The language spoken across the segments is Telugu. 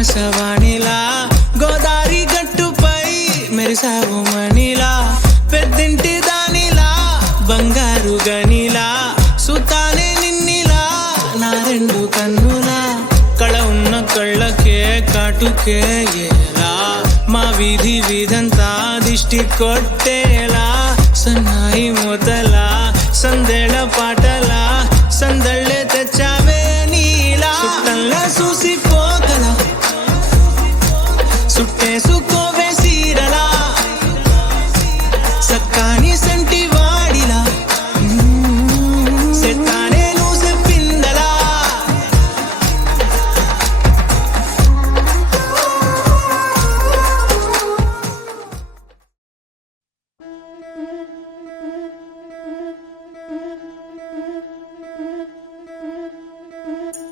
ఆకాశవాణిలా గోదారి గట్టుపై మెరిసావు మణిలా పెద్దింటి దానిలా బంగారు గనిలా సుతానే నిన్నిలా నా రెండు కన్నులా కళ ఉన్న కళ్ళకే కాటుకే ఏలా మా వీధి వీధంతా దిష్టి కొట్టేలా సన్నాయి మొదలా సందేళ పాటలా సందళ్ళే తెచ్చావే నీలా సుట్టల్లా చూసిపోగల సుట్టేసుకోవే సీరలా సక్కాని సంటి వాడిలా సెత్తానే నువ్వు చెప్పిందలా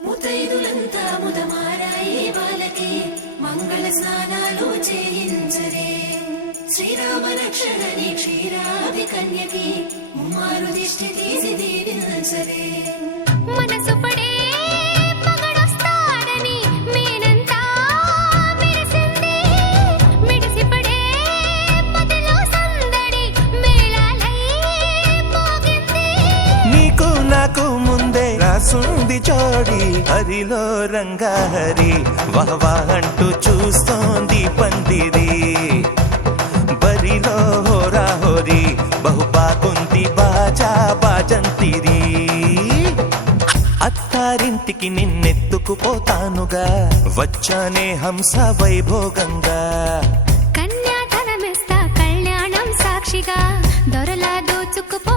ముతైదులంతా ముదమారాయి వాళ్ళకి మంగళ స్నానాలు చేయించరే శ్రీరామ రక్షణని క్షీరాది కన్యకి ముమ్మారు దిష్టి తీసి దీవించరే మనసు పడే మగడొస్తాడని మేనంతా మెరిసింది మిడిసి పడే మదిలో సందడి మేళాలై మోగింది నీకు నాకు ముందే రాసుంది జోడి హరిలో రంగాహరి వహవా అంటూ చూస్తోంది పందిరి బరిలో హోరా హోరి బహుబాగుంది బాజా బాజంతిరి అత్తారింటికి నిన్నెత్తుకుపోతానుగా వచ్చానే హంస వైభోగంగా కన్యాధనమిస్తా కళ్యాణం సాక్షిగా దొరలా దోచుకుపో